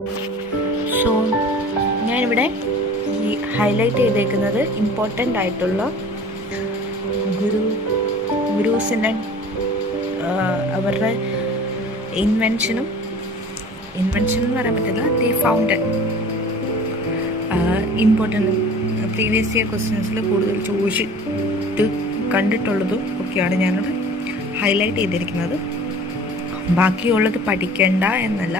So ഞാനിവിടെ ഈ highlight ചെയ്തേക്കുന്നത് ഇമ്പോർട്ടൻ്റ് ആയിട്ടുള്ള ഗുരൂസിൻ്റെ അവരുടെ ഇൻവെൻഷൻ എന്ന് പറയാൻ പറ്റില്ല, ദേ ഫൗണ്ടഡ് ഇമ്പോർട്ടൻ്റ് പ്രീവിയസ് ഇയർ ക്വസ്റ്റ്യൻസിൽ കൂടുതൽ ചോദിച്ചിട്ട് കണ്ടിട്ടുള്ളതും ഒക്കെയാണ് ഞാനിവിടെ ഹൈലൈറ്റ് ചെയ്തിരിക്കുന്നത്. ബാക്കിയുള്ളത് പഠിക്കേണ്ട എന്നല്ല,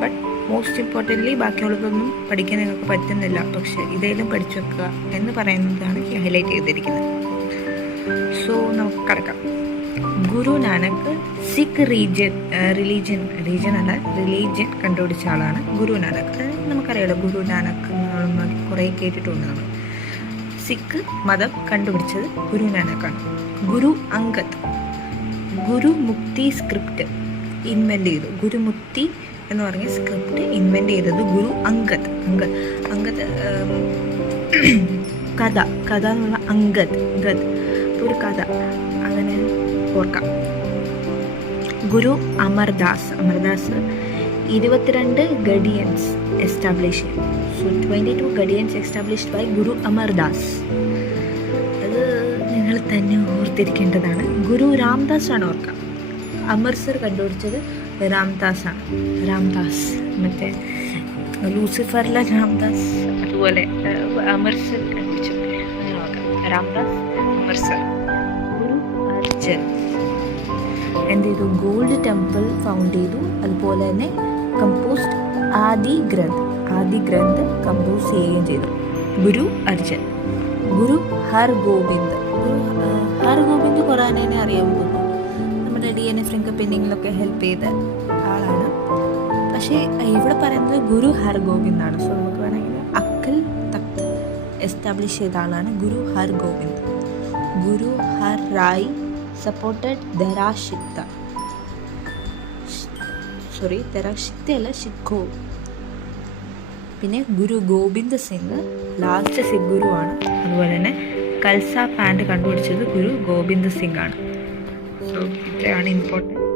ബട്ട് മോസ്റ്റ് ഇമ്പോർട്ടൻ്റ്ലി ബാക്കിയുള്ളതൊന്നും പഠിക്കാൻ നിങ്ങൾക്ക് പറ്റുന്നില്ല, പക്ഷെ ഇതേലും പഠിച്ചു വെക്കുക എന്ന് പറയുന്നതാണ് ഈ ഹൈലൈറ്റ് ചെയ്തിരിക്കുന്നത്. സോ നമുക്ക് കിടക്കാം. ഗുരു നാനക് സിഖ് റിലീജിയൻ കണ്ടുപിടിച്ച ആളാണ് ഗുരു നാനക്. നമുക്കറിയാലോ ഗുരു നാനക് നമ്മൾ കുറേ കേട്ടിട്ടുണ്ട്. നമ്മൾ സിഖ് മതം കണ്ടുപിടിച്ചത് ഗുരു നാനക്കാണ്. ഗുരു അംഗദ് ഗുരുമുക്തി സ്ക്രിപ്റ്റ് ഇൻവെൻറ്റ് ചെയ്തു. ഗുരുമുക്തി എന്ന് പറഞ്ഞ സ്ക്രിപ്റ്റ് ഇൻവെൻറ്റ് ചെയ്തത് ഗുരു അംഗദ് കഥ എന്നുള്ള അംഗദ് ഒരു കഥ അങ്ങനെ ഓർക്കാം. ഗുരു അമർദാസ് 22 ഗഡിയൻസ് എസ്റ്റാബ്ലിഷ് ചെയ്തു. സോ 22 ഗഡിയൻസ് എസ്റ്റാബ്ലിഷ്ഡ് ബൈ ഗുരു അമർദാസ്. അത് നിങ്ങൾ തന്നെ ഓർത്തിരിക്കേണ്ടതാണ്. ഗുരു രാംദാസ് ആണ് ഓർക്കാം. അമൃത്സർ കണ്ടുപിടിച്ചത് രാംദാസ് മറ്റേ ലൂസിഫറിലെ രാംദാസ്, അതുപോലെ അമൃത്സർ കണ്ടുപിടിച്ചത് രാംദാസ് അമൃത്സർ. ഗുരു അർജൻ എന്ത് ചെയ്തു? ഗോൾഡ് ടെമ്പിൾ ഫൗണ്ട് ചെയ്തു. അതുപോലെ തന്നെ കമ്പോസ്ഡ് ആദി ഗ്രന്ഥ് കമ്പോസ് ചെയ്യുകയും ചെയ്തു ഗുരു അർജൻ. ഗുരു ഹർഗോബിന്ദ് ഖുറാനെ അറിയാമെന്ന് തോന്നുന്നു. നമ്മുടെ DNA ഫിംഗർ പെൻഡിങ്ങിലൊക്കെ ഹെൽപ്പ് ചെയ്ത ആളാണ്. പക്ഷേ ഇവിടെ പറയുന്നത് ഗുരു ഹർഗോബിന്ദ് ആണ്. സോ നമുക്ക് വേണമെങ്കിൽ അക്കൽ തഖ്ത് എസ്റ്റാബ്ലിഷ് ചെയ്ത ആളാണ് ഗുരു ഹർഗോബിന്ദ്. ഗുരു ഹർ റായ് സപ്പോർട്ടഡ് തെരാഷിക്തയല്ല ശിഖോ. പിന്നെ ഗുരു ഗോബിന്ദ് സിംഗ് ലാസ്റ്റ് സിഖ് ഗുരു ആണ്. അതുപോലെ തന്നെ കൽസ പാൻറ് കണ്ടുപിടിച്ചത് ഗുരു ഗോബിന്ദ് സിംഗ് ആണ്. സോ ഇത്രയാണ് ഇമ്പോർട്ടൻറ്റ്.